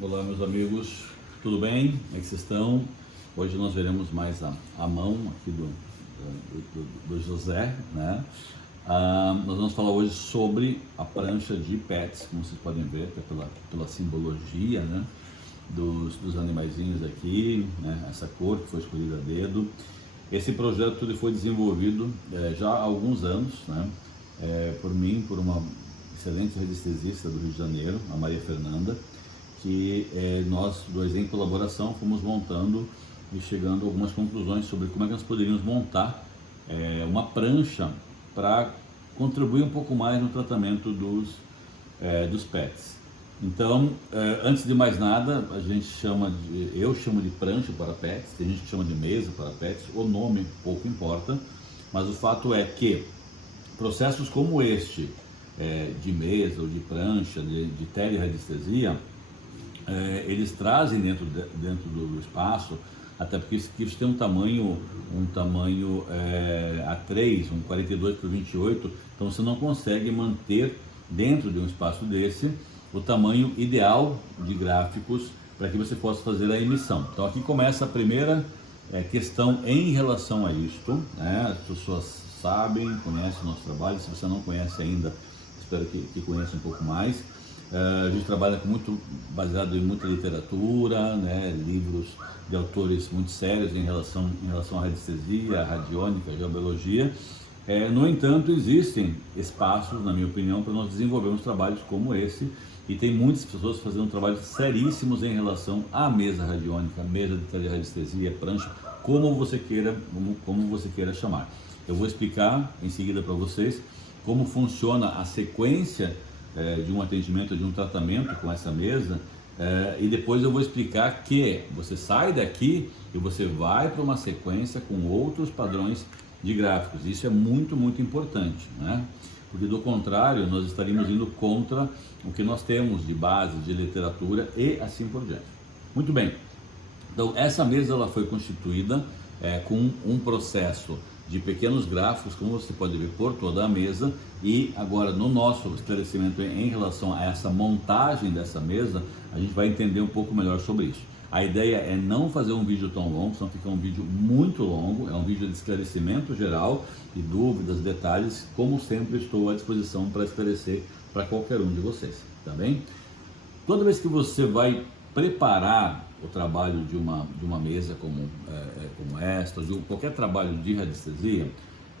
Olá, meus amigos, tudo bem? Como é que vocês estão? Hoje nós veremos mais a mão aqui do José, né? Nós vamos falar hoje sobre a prancha de pets, como vocês podem ver, até pela simbologia, né? Dos animaizinhos aqui, né? Essa cor que foi escolhida a dedo. Esse projeto ele foi desenvolvido já há alguns anos, né? Por mim, por uma excelente radiestesista do Rio de Janeiro, a Maria Fernanda, que nós dois em colaboração fomos montando e chegando a algumas conclusões sobre como é que nós poderíamos montar uma prancha para contribuir um pouco mais no tratamento dos pets. Então, antes de mais nada, eu chamo de prancha para pets, tem gente que chama de mesa para pets, o nome pouco importa, mas o fato é que processos como este, de mesa ou de prancha, de teleradiestesia, eles trazem dentro do espaço, até porque isso tem um tamanho A3, um 42 por 28, então você não consegue manter dentro de um espaço desse o tamanho ideal de gráficos para que você possa fazer a emissão. Então aqui começa a primeira questão em relação a isto, né? As pessoas sabem, conhecem o nosso trabalho, se você não conhece ainda, espero que conheça um pouco mais. A gente trabalha baseado em muita literatura, né, livros de autores muito sérios em relação à radiestesia, à radiônica, à geobiologia. No entanto, existem espaços, na minha opinião, para nós desenvolvermos trabalhos como esse, e tem muitas pessoas fazendo trabalhos seríssimos em relação à mesa radiônica, mesa de teleradiestesia, prancha, como você queira chamar. Eu vou explicar em seguida para vocês como funciona a sequência de um atendimento, de um tratamento com essa mesa, e depois eu vou explicar que você sai daqui e você vai para uma sequência com outros padrões de gráficos. Isso é muito, muito importante, né? Porque do contrário nós estaríamos indo contra o que nós temos de base, de literatura e assim por diante. Muito bem, então essa mesa ela foi constituída com um processo de pequenos gráficos, como você pode ver, por toda a mesa. E agora no nosso esclarecimento em relação a essa montagem dessa mesa, a gente vai entender um pouco melhor sobre isso. A ideia é não fazer um vídeo tão longo, senão fica um vídeo muito longo, é um vídeo de esclarecimento geral e dúvidas, detalhes, como sempre estou à disposição para esclarecer para qualquer um de vocês, tá bem? Toda vez que você vai preparar o trabalho de uma mesa como esta, de qualquer trabalho de radiestesia,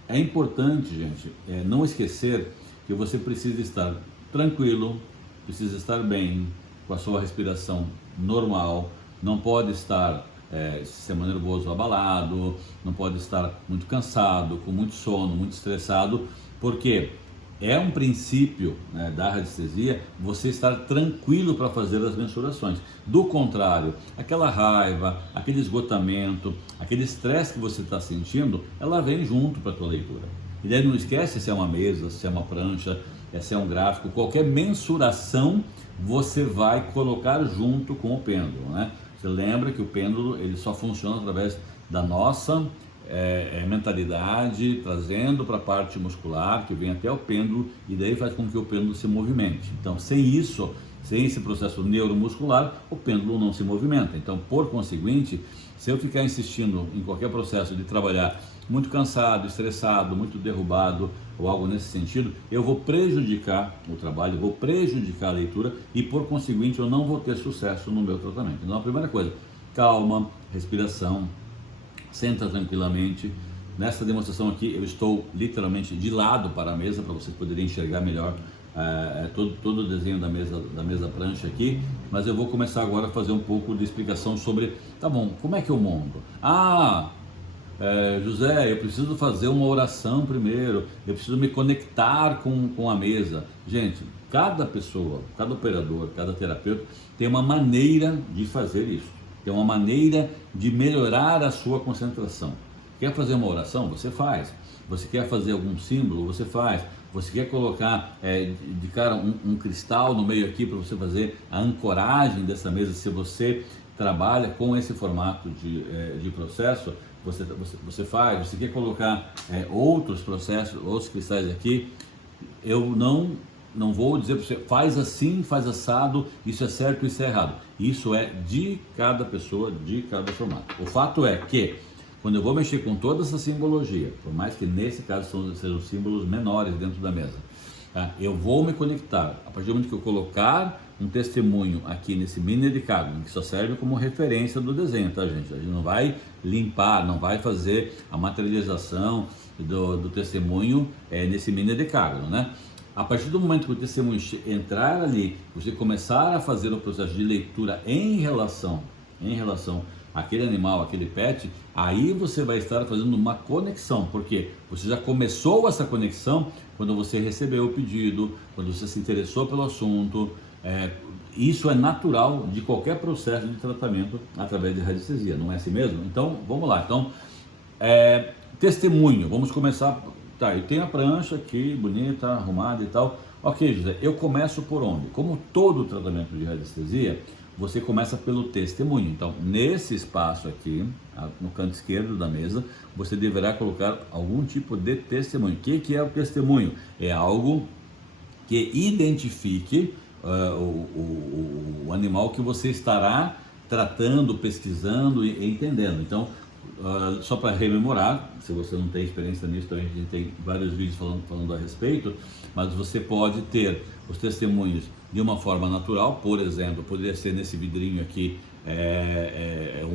é importante, gente, não esquecer que você precisa estar tranquilo, precisa estar bem, com a sua respiração normal, não pode estar sistema nervoso abalado, não pode estar muito cansado, com muito sono, muito estressado, porque é um princípio, né, da radiestesia você estar tranquilo para fazer as mensurações. Do contrário, aquela raiva, aquele esgotamento, aquele estresse que você está sentindo, ela vem junto para a tua leitura. E daí não esquece se é uma mesa, se é uma prancha, se é um gráfico, qualquer mensuração você vai colocar junto com o pêndulo, né? Você lembra que o pêndulo ele só funciona através da nossa mentalidade, trazendo para a parte muscular, que vem até o pêndulo, e daí faz com que o pêndulo se movimente. Então, sem esse processo neuromuscular, o pêndulo não se movimenta. Então, por conseguinte, se eu ficar insistindo em qualquer processo de trabalhar muito cansado, estressado, muito derrubado, ou algo nesse sentido, eu vou prejudicar o trabalho, vou prejudicar a leitura, e por conseguinte eu não vou ter sucesso no meu tratamento. Então, a primeira coisa, calma, respiração, senta tranquilamente. Nessa demonstração aqui eu estou literalmente de lado para a mesa, para vocês poderem enxergar melhor todo o desenho da mesa prancha aqui. Mas eu vou começar agora a fazer um pouco de explicação sobre, tá bom, como é que eu monto? José, eu preciso fazer uma oração primeiro, eu preciso me conectar com a mesa. Gente, cada pessoa, cada operador, cada terapeuta tem uma maneira de fazer isso. Tem uma maneira de melhorar a sua concentração. Quer fazer uma oração? Você faz. Você quer fazer algum símbolo? Você faz. Você quer colocar de cara um cristal no meio aqui para você fazer a ancoragem dessa mesa? Se você trabalha com esse formato de processo, você faz. Você quer colocar outros processos, outros cristais aqui? Eu não não vou dizer para você, faz assim, faz assado, isso é certo, isso é errado. Isso é de cada pessoa, de cada formato. O fato é que, quando eu vou mexer com toda essa simbologia, por mais que nesse caso sejam símbolos menores dentro da mesa, tá? Eu vou me conectar, a partir do momento que eu colocar um testemunho aqui nesse mini decágono, que só serve como referência do desenho, tá, gente? A gente não vai limpar, não vai fazer a materialização do testemunho nesse mini decágono, né? A partir do momento que o testemunho entrar ali, você começar a fazer o processo de leitura em relação àquele animal, aquele pet, aí você vai estar fazendo uma conexão, porque você já começou essa conexão quando você recebeu o pedido, quando você se interessou pelo assunto. Isso é natural de qualquer processo de tratamento através de radiestesia, não é assim mesmo? Então, vamos lá. Então, testemunho, vamos começar. Tá, eu tenho a prancha aqui, bonita, arrumada e tal. Ok, José, eu começo por onde? Como todo tratamento de radiestesia, você começa pelo testemunho. Então, nesse espaço aqui, no canto esquerdo da mesa, você deverá colocar algum tipo de testemunho. O que é o testemunho? É algo que identifique o animal que você estará tratando, pesquisando e entendendo. Então, só para rememorar, se você não tem experiência nisso, também a gente tem vários vídeos falando a respeito, mas você pode ter os testemunhos de uma forma natural, por exemplo, poderia ser nesse vidrinho aqui,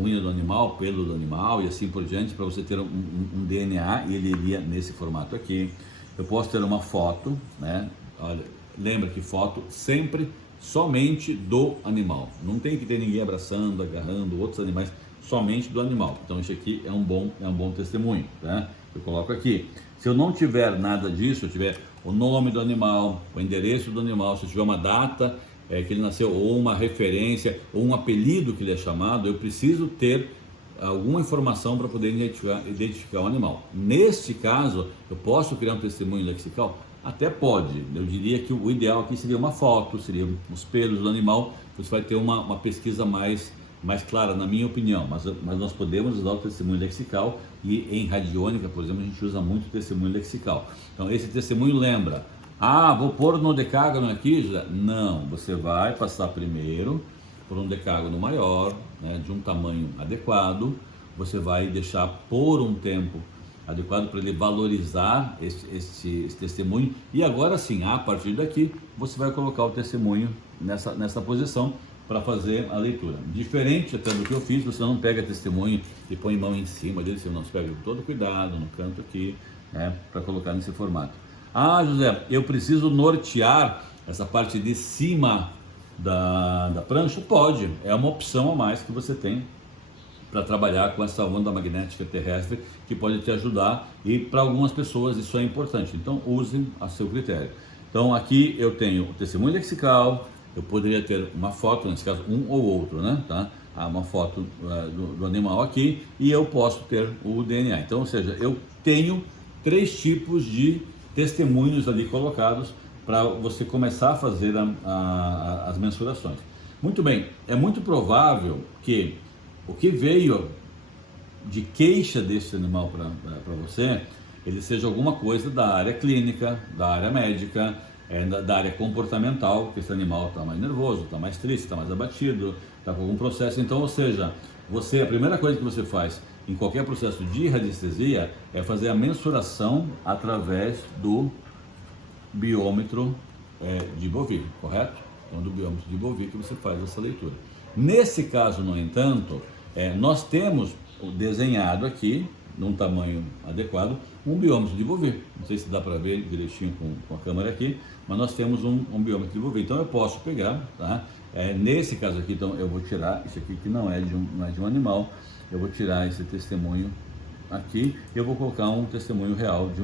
unha do animal, pelo do animal e assim por diante, para você ter um DNA, e ele iria nesse formato aqui. Eu posso ter uma foto, né? Olha, lembra que foto sempre somente do animal, não tem que ter ninguém abraçando, agarrando outros animais, somente do animal. Então esse aqui é um bom testemunho, tá? Eu coloco aqui. Se eu não tiver nada disso, eu tiver o nome do animal, o endereço do animal, se eu tiver uma data que ele nasceu, ou uma referência, ou um apelido que ele é chamado, eu preciso ter alguma informação para poder identificar o animal. Neste caso, eu posso criar um testemunho lexical? Até pode. Eu diria que o ideal aqui seria uma foto, seriam os pelos do animal, você vai ter uma pesquisa mais clara, na minha opinião, mas nós podemos usar o testemunho lexical, e em radiônica, por exemplo, a gente usa muito o testemunho lexical. Então esse testemunho lembra, vou pôr no decágono aqui, já? Não, você vai passar primeiro por um decágono maior, né, de um tamanho adequado, você vai deixar por um tempo adequado para ele valorizar esse testemunho, e agora sim, a partir daqui, você vai colocar o testemunho nessa posição, para fazer a leitura. Diferente até do que eu fiz, você não pega testemunho e põe mão em cima dele, você não, você pega com todo cuidado no canto aqui, né, para colocar nesse formato. José, eu preciso nortear essa parte de cima da prancha? Pode, é uma opção a mais que você tem para trabalhar com essa onda magnética terrestre, que pode te ajudar, e para algumas pessoas isso é importante, então use a seu critério. Então aqui eu tenho o testemunho lexical, eu poderia ter uma foto, nesse caso um ou outro, né? Tá? Uma foto do animal aqui, e eu posso ter o DNA. Então, ou seja, eu tenho 3 tipos de testemunhos ali colocados para você começar a fazer as mensurações. Muito bem, é muito provável que o que veio de queixa desse animal para você, ele seja alguma coisa da área clínica, da área médica, da área comportamental, que esse animal está mais nervoso, está mais triste, está mais abatido, está com algum processo. Então, ou seja, a primeira coisa que você faz em qualquer processo de radiestesia é fazer a mensuração através do biômetro de Bovie, correto? Então, do biômetro de Bovie que você faz essa leitura. Nesse caso, no entanto, nós temos desenhado aqui, num tamanho adequado, um biômetro de Bovie. Não sei se dá para ver direitinho com a câmera aqui, mas nós temos um biômetro de Bovie. Então eu posso pegar, tá? Nesse caso aqui, então eu vou tirar isso aqui, que não é de um animal, eu vou tirar esse testemunho aqui, e eu vou colocar um testemunho real de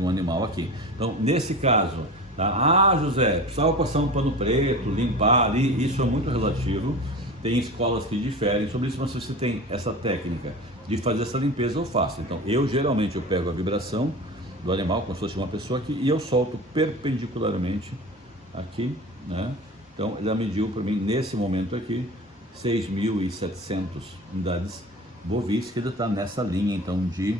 um animal aqui. Então, nesse caso, tá? José, precisava passar um pano preto, limpar ali, isso é muito relativo. Tem escolas que diferem sobre isso, mas se você tem essa técnica de fazer essa limpeza, eu faço. Então, geralmente eu pego a vibração do animal, como se fosse uma pessoa aqui, e eu solto perpendicularmente aqui, né? Então, ela mediu para mim, nesse momento aqui, 6.700 unidades bovis, que ele está nessa linha, então, de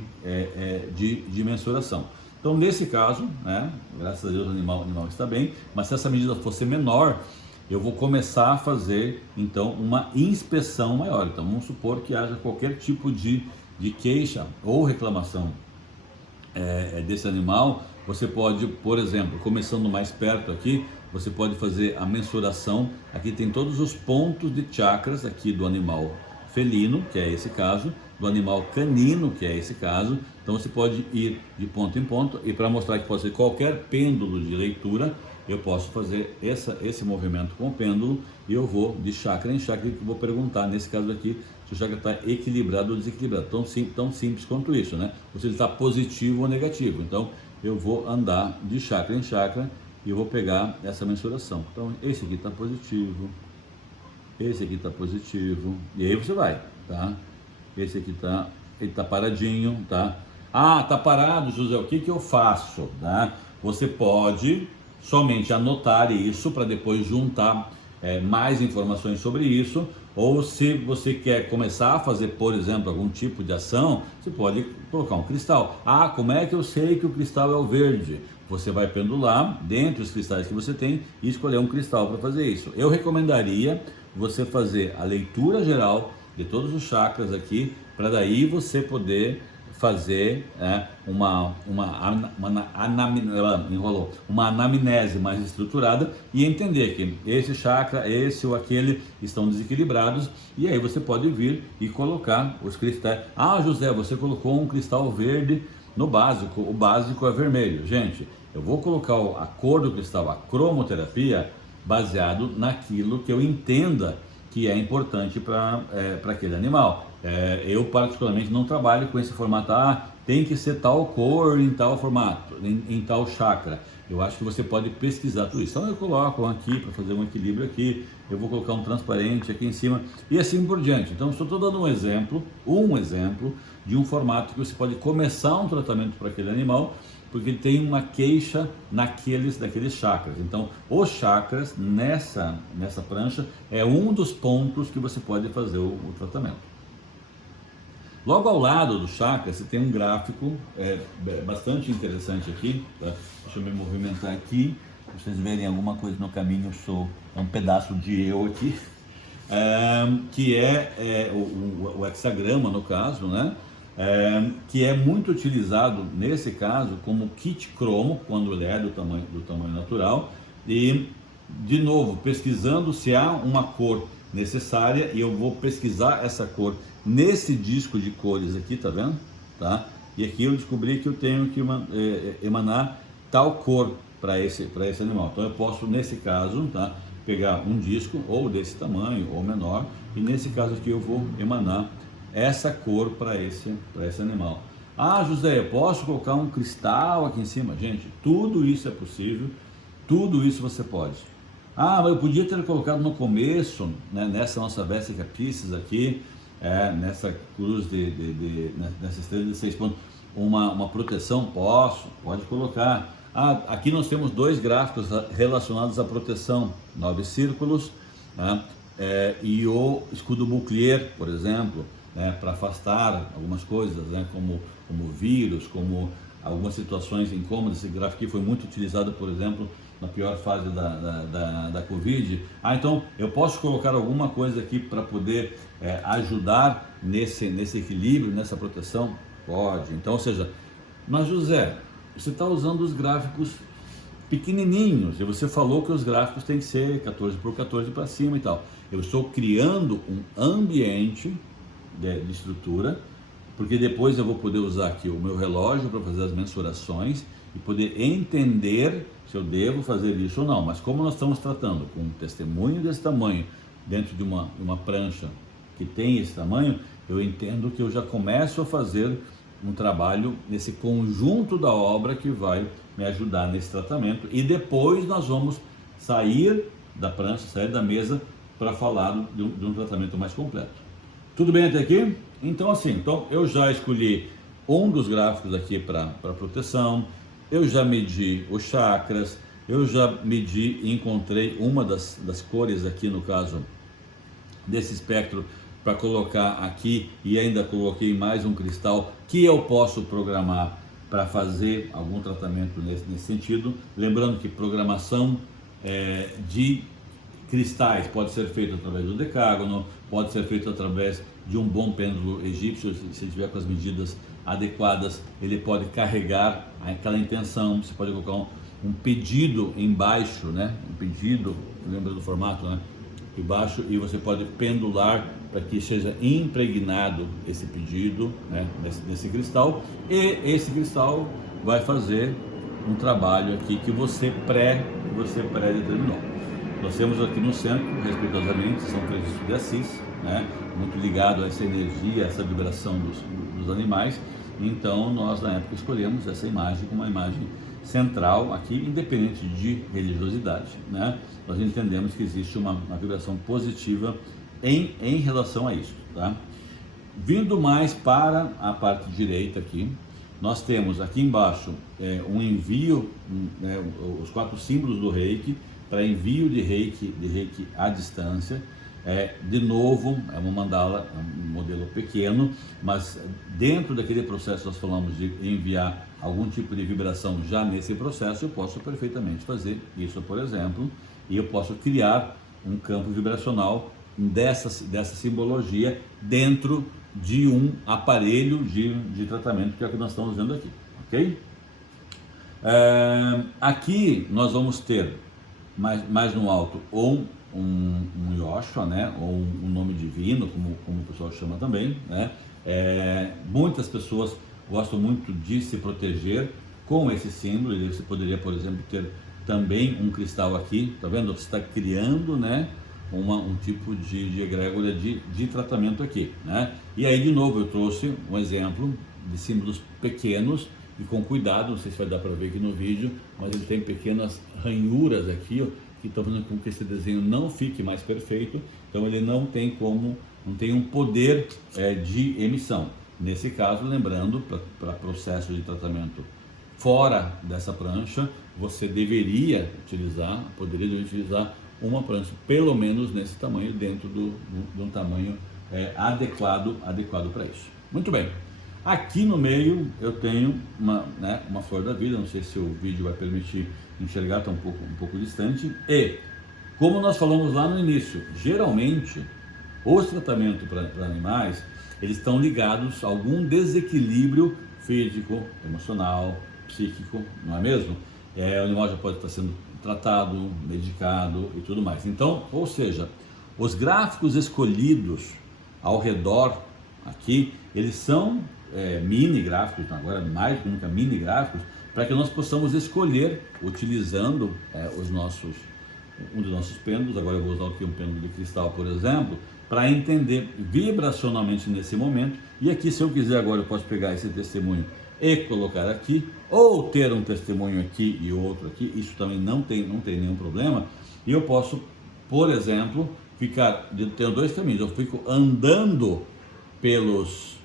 mensuração. Então, nesse caso, né, graças a Deus o animal está bem, mas se essa medida fosse menor, eu vou começar a fazer, então, uma inspeção maior. Então, vamos supor que haja qualquer tipo de queixa ou reclamação desse animal. Você pode, por exemplo, começando mais perto aqui, você pode fazer a mensuração. Aqui tem todos os pontos de chakras aqui do animal felino, que é esse caso, do animal canino, que é esse caso. Então você pode ir de ponto em ponto, e para mostrar que pode ser qualquer pêndulo de leitura, eu posso fazer esse movimento com o pêndulo, e eu vou de chakra em chakra, e vou perguntar, nesse caso aqui, se o chakra está equilibrado ou desequilibrado. Tão simples quanto isso, né? Ou se ele está positivo ou negativo. Então eu vou andar de chakra em chakra e eu vou pegar essa mensuração. Então esse aqui está positivo, esse aqui está positivo, e aí você vai, tá? Esse aqui ele está paradinho, tá? Ah, tá parado, José, o que que eu faço, tá? Você pode somente anotar isso para depois juntar mais informações sobre isso, ou se você quer começar a fazer, por exemplo, algum tipo de ação, você pode colocar um cristal. Ah, como é que eu sei que o cristal é o verde? Você vai pendular dentre os cristais que você tem e escolher um cristal para fazer isso. Eu recomendaria você fazer a leitura geral de todos os chakras aqui, para daí você poder fazer uma anamnese mais estruturada e entender que esse chakra, esse ou aquele estão desequilibrados, e aí você pode vir e colocar os cristais. Ah, José, você colocou um cristal verde no básico, o básico é vermelho. Gente, eu vou colocar a cor do cristal, a cromoterapia, baseado naquilo que eu entenda que é importante para aquele animal. Eu particularmente não trabalho com esse formato, tem que ser tal cor em tal formato, em tal chakra. Eu acho que você pode pesquisar tudo isso. Então eu coloco aqui para fazer um equilíbrio aqui, eu vou colocar um transparente aqui em cima e assim por diante. Então estou dando um exemplo de um formato que você pode começar um tratamento para aquele animal, porque ele tem uma queixa daqueles chakras. Então, os chakras nessa prancha é um dos pontos que você pode fazer o tratamento. Logo ao lado do chakra, você tem um gráfico bastante interessante aqui, tá? Deixa eu me movimentar aqui, para vocês verem alguma coisa no caminho. É um pedaço de eu aqui, que o hexagrama, no caso, né? Que é muito utilizado nesse caso como kit cromo, quando ele é do tamanho natural. E de novo, pesquisando se há uma cor necessária, e eu vou pesquisar essa cor nesse disco de cores aqui, tá vendo? Tá? E aqui eu descobri que eu tenho que emanar tal cor para esse animal. Então eu posso, nesse caso, tá, pegar um disco ou desse tamanho ou menor, e nesse caso aqui eu vou emanar essa cor para esse animal. Ah, José, eu posso colocar um cristal aqui em cima? Gente, tudo isso é possível, tudo isso você pode. Ah, mas eu podia ter colocado no começo, né, nessa nossa Vesica Piscis aqui, nessa cruz nessa estrela de 6 pontos, uma proteção? Pode colocar. Ah, aqui nós temos 2 gráficos relacionados à proteção, 9 círculos, né, e o escudo Bouclier, por exemplo, né, para afastar algumas coisas, né, como vírus, como algumas situações incômodas. Esse gráfico aqui foi muito utilizado, por exemplo, na pior fase da Covid. Então eu posso colocar alguma coisa aqui para poder ajudar nesse equilíbrio, nessa proteção? Pode. Então, ou seja, mas José, você está usando os gráficos pequenininhos, e você falou que os gráficos têm que ser 14 por 14 para cima e tal. Eu estou criando um ambiente de estrutura, porque depois eu vou poder usar aqui o meu relógio para fazer as mensurações e poder entender se eu devo fazer isso ou não. Mas como nós estamos tratando com um testemunho desse tamanho dentro de uma prancha que tem esse tamanho, eu entendo que eu já começo a fazer um trabalho nesse conjunto da obra que vai me ajudar nesse tratamento, e depois nós vamos sair da prancha, sair da mesa para falar de um tratamento mais completo. Tudo bem até aqui? Então assim, eu já escolhi um dos gráficos aqui para proteção, eu já medi os chakras, eu já medi e encontrei uma das cores aqui, no caso desse espectro, para colocar aqui, e ainda coloquei mais um cristal que eu posso programar para fazer algum tratamento nesse sentido. Lembrando que programação de cristais pode ser feito através do decágono, pode ser feito através de um bom pêndulo egípcio, se tiver com as medidas adequadas, ele pode carregar aquela intenção. Você pode colocar um pedido embaixo, né? Um pedido, lembra do formato, né? Embaixo, e você pode pendular para que seja impregnado esse pedido, né? nesse cristal, e esse cristal vai fazer um trabalho aqui que você pré-determinou. Nós temos aqui no centro, respeitosamente, São Francisco de Assis, né? Muito ligado a essa energia, essa vibração dos animais. Então nós na época escolhemos essa imagem como uma imagem central aqui, independente de religiosidade, né? Nós entendemos que existe uma vibração positiva em relação a isso, tá? Vindo mais para a parte direita aqui, nós temos aqui embaixo um envio, né, os 4 símbolos do Reiki, para envio de Reiki à distância. De novo, é uma mandala, é um modelo pequeno, mas dentro daquele processo nós falamos de enviar algum tipo de vibração já nesse processo. Eu posso perfeitamente fazer isso, por exemplo, e eu posso criar um campo vibracional dessa simbologia dentro de um aparelho de tratamento, que é o que nós estamos vendo aqui, ok? Aqui nós vamos ter mais no alto ou um Yoshua, né, ou um nome divino, como o pessoal chama também, né? Muitas pessoas gostam muito de se proteger com esse símbolo. E você poderia, por exemplo, ter também um cristal aqui, tá vendo? Você está criando, né, um tipo de egrégora de tratamento aqui, né? E aí, de novo, eu trouxe um exemplo de símbolos pequenos e com cuidado. Não sei se vai dar para ver aqui no vídeo, mas ele tem pequenas ranhuras aqui, ó, que estão fazendo com que esse desenho não fique mais perfeito. Então ele não tem um poder de emissão. Nesse caso, lembrando, para processo de tratamento fora dessa prancha, você poderia utilizar uma prancha, pelo menos nesse tamanho, dentro de um tamanho adequado para isso. Muito bem. Aqui no meio eu tenho uma flor da vida. Não sei se o vídeo vai permitir enxergar, está um pouco distante. E, como nós falamos lá no início, geralmente os tratamentos para animais, eles estão ligados a algum desequilíbrio físico, emocional, psíquico, não é mesmo? O animal já pode estar sendo tratado, medicado e tudo mais. Então, ou seja, os gráficos escolhidos ao redor aqui, eles são mini gráficos, agora mais que nunca mini gráficos, para que nós possamos escolher, utilizando um dos nossos pêndulos. Agora eu vou usar aqui um pêndulo de cristal, por exemplo, para entender vibracionalmente nesse momento. E aqui, se eu quiser agora, eu posso pegar esse testemunho e colocar aqui, ou ter um testemunho aqui e outro aqui. Isso também não tem nenhum problema. E eu posso, por exemplo, tenho 2 caminhos. Eu fico andando pelos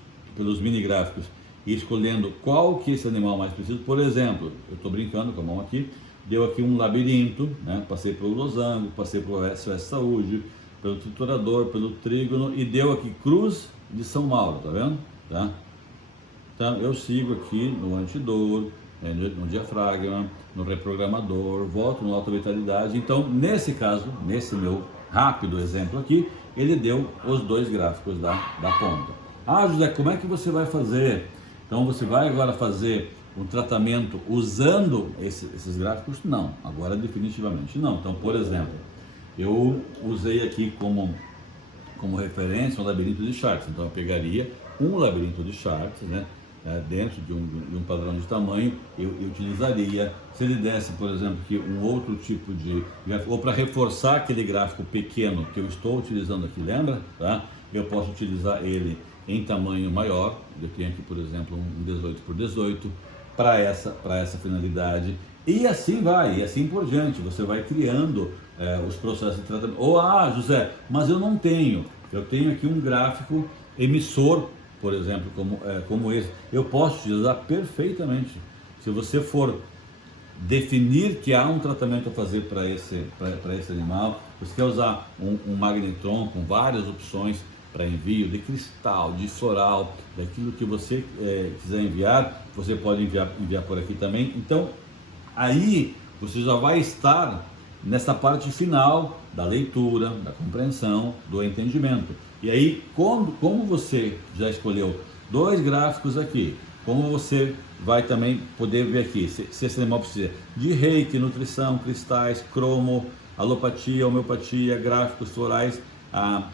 mini gráficos e escolhendo qual que esse animal mais precisa. Por exemplo, eu estou brincando com a mão aqui, deu aqui um labirinto, né? Passei pelo losango, passei pelo SOS Saúde, pelo triturador, pelo trígono, e deu aqui Cruz de São Mauro, tá vendo? Tá? Então eu sigo aqui no antidor, no diafragma, no reprogramador, volto no alta vitalidade. Então, nesse caso, nesse meu rápido exemplo aqui, ele deu os 2 gráficos da ponta. Ah, José, como é que você vai fazer? Então você vai agora fazer um tratamento usando esses gráficos? Não, agora definitivamente não. Então, por exemplo, eu usei aqui como referência um labirinto de Chartres. Então eu pegaria um labirinto de Chartres, né, dentro de um padrão de tamanho. Eu utilizaria, se ele desse, por exemplo, aqui um outro tipo de gráfico, ou para reforçar aquele gráfico pequeno que eu estou utilizando aqui, lembra? Tá? Eu posso utilizar ele em tamanho maior. Eu tenho aqui, por exemplo, um 18 por 18 para essa finalidade, e assim vai, e assim por diante. Você vai criando os processos de tratamento. Ou, José, mas eu tenho aqui um gráfico emissor, por exemplo, como esse. Eu posso utilizar perfeitamente. Se você for definir que há um tratamento a fazer para esse animal, você quer usar um magnetron com várias opções para envio, de cristal, de floral, daquilo que você quiser enviar, você pode enviar por aqui também. Então, aí você já vai estar nessa parte final da leitura, da compreensão, do entendimento. E aí, como você já escolheu 2 gráficos aqui, como você vai também poder ver aqui, se esse animal precisa de reiki, nutrição, cristais, cromo, alopatia, homeopatia, gráficos florais,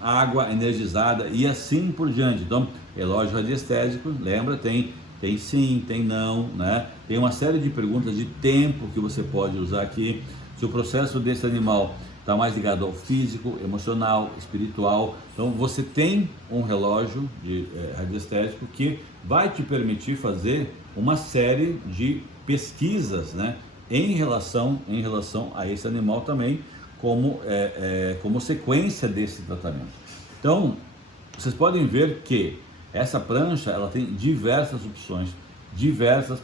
água energizada e assim por diante. Então, relógio radiestésico, lembra, tem sim, tem não, né? Tem uma série de perguntas de tempo que você pode usar aqui. Se o processo desse animal está mais ligado ao físico, emocional, espiritual, então você tem um relógio de radiestésico que vai te permitir fazer uma série de pesquisas, né, em relação a esse animal também, como sequência desse tratamento. Então, vocês podem ver que essa prancha ela tem diversas opções, diversas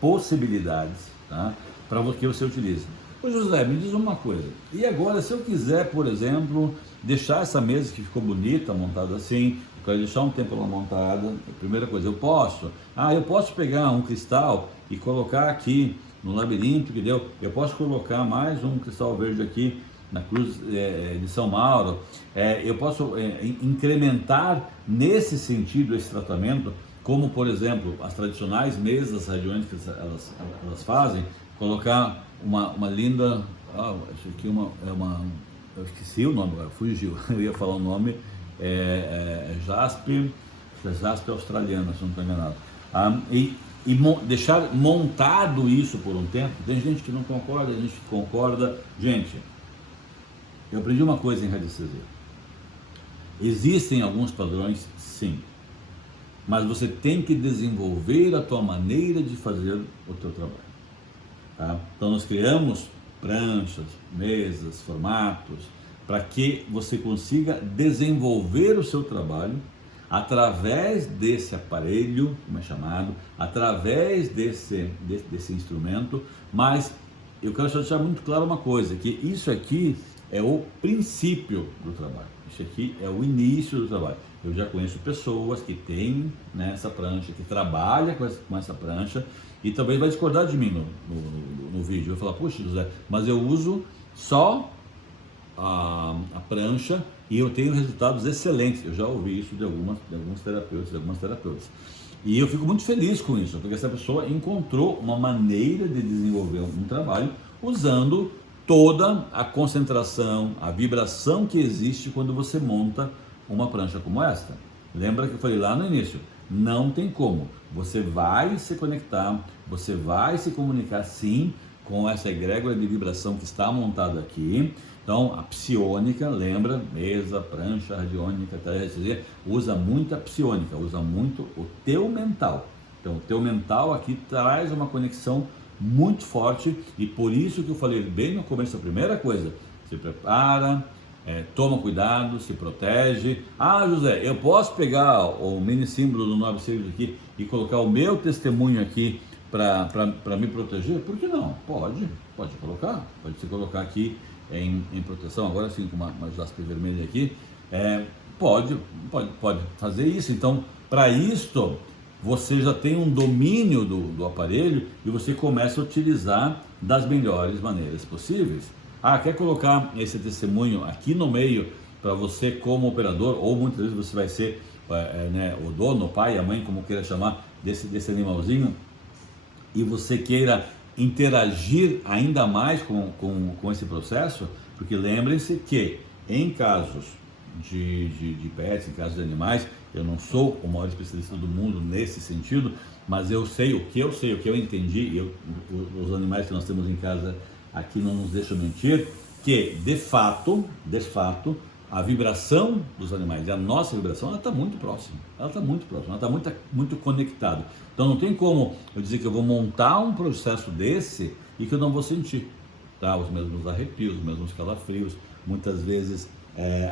possibilidades, tá, para que você utilize. Ô José, me diz uma coisa, e agora se eu quiser, por exemplo, deixar essa mesa que ficou bonita, montada assim, eu quero deixar um tempo ela montada, a primeira coisa, eu posso pegar um cristal e colocar aqui no labirinto que deu, eu posso colocar mais um cristal verde aqui na cruz de São Mauro, eu posso incrementar nesse sentido esse tratamento, como por exemplo as tradicionais mesas radiônicas elas fazem, colocar uma linda, acho que eu esqueci o nome, fugiu, eu ia falar o nome, jaspe australiano, se não estou enganado, e deixar montado isso por um tempo. Tem gente que não concorda, tem gente que concorda. Gente, eu aprendi uma coisa em radiestesia, existem alguns padrões, sim, mas você tem que desenvolver a tua maneira de fazer o teu trabalho. Tá? Então nós criamos pranchas, mesas, formatos, para que você consiga desenvolver o seu trabalho através desse aparelho, como é chamado, através desse instrumento. Mas eu quero deixar muito claro uma coisa, que isso aqui é o princípio do trabalho, isso aqui é o início do trabalho. Eu já conheço pessoas que têm, né, essa prancha, que trabalham com essa prancha, e talvez vai discordar de mim no vídeo. Vai falar, poxa José, mas eu uso só a prancha e eu tenho resultados excelentes. Eu já ouvi isso de alguns terapeutas, de algumas terapeutas. E eu fico muito feliz com isso, porque essa pessoa encontrou uma maneira de desenvolver um trabalho usando toda a concentração, a vibração que existe quando você monta uma prancha como esta. Lembra que eu falei lá no início, não tem como, você vai se conectar, você vai se comunicar sim com essa egrégora de vibração que está montada aqui. Então a psiônica, lembra, mesa, prancha, radiônica, usa muita psiônica, usa muito o teu mental. Então o teu mental aqui traz uma conexão muito forte, e por isso que eu falei bem no começo, a primeira coisa, se prepara, toma cuidado, se protege. José, eu posso pegar o mini símbolo do 9 siglos aqui e colocar o meu testemunho aqui para me proteger? Por que não? Pode colocar, pode se colocar aqui em proteção, agora sim com uma jaspe vermelha aqui, pode fazer isso. Então, para isto, você já tem um domínio do aparelho e você começa a utilizar das melhores maneiras possíveis. Quer colocar esse testemunho aqui no meio para você como operador, ou muitas vezes você vai ser o dono, o pai, a mãe, como queira chamar, desse animalzinho, e você queira interagir ainda mais com esse processo, porque lembrem-se que em casos de pets, em casos de animais, eu não sou o maior especialista do mundo nesse sentido, mas eu sei o que eu entendi, os animais que nós temos em casa aqui não nos deixam mentir, que de fato, a vibração dos animais e a nossa vibração, ela está muito próxima, ela está muito conectada. Então não tem como eu dizer que eu vou montar um processo desse e que eu não vou sentir, tá? Os mesmos arrepios, os mesmos calafrios, muitas vezes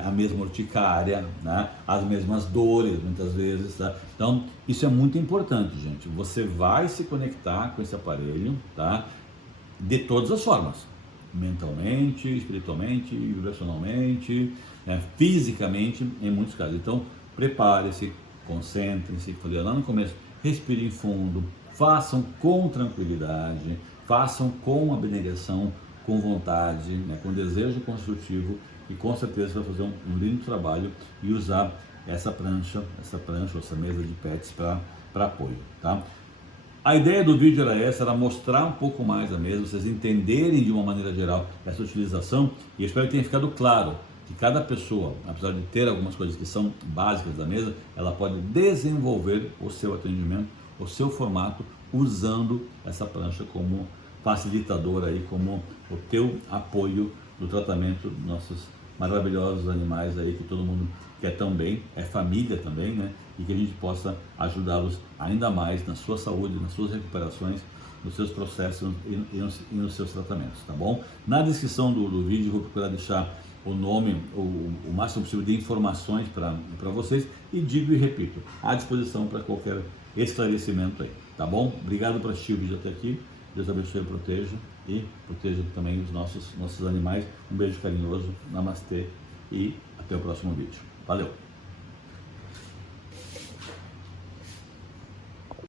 a mesma urticária, né? As mesmas dores, muitas vezes, tá? Então isso é muito importante, gente. Você vai se conectar com esse aparelho, tá? De todas as formas, mentalmente, espiritualmente, vibracionalmente, fisicamente, em muitos casos. Então, prepare-se, concentrem-se, falei lá no começo, respirem fundo, façam com tranquilidade, façam com abnegação, com vontade, né, com desejo construtivo, e com certeza vai fazer um lindo trabalho e usar essa prancha, ou essa mesa de pets para apoio, tá? A ideia do vídeo era essa, era mostrar um pouco mais a mesa, vocês entenderem de uma maneira geral essa utilização, e eu espero que tenha ficado claro que cada pessoa, apesar de ter algumas coisas que são básicas da mesa, ela pode desenvolver o seu atendimento, o seu formato, usando essa prancha como facilitador aí, como o teu apoio no tratamento dos nossos maravilhosos animais aí, que todo mundo quer tão bem, é família também, né? E que a gente possa ajudá-los ainda mais na sua saúde, nas suas recuperações, nos seus processos e nos seus tratamentos, tá bom? Na descrição do vídeo eu vou procurar deixar o nome, o máximo possível de informações para vocês, e digo e repito, à disposição para qualquer esclarecimento aí, tá bom? Obrigado por assistir o vídeo até aqui, Deus abençoe e proteja, e proteja também os nossos animais. Um beijo carinhoso, namastê e até o próximo vídeo. Valeu!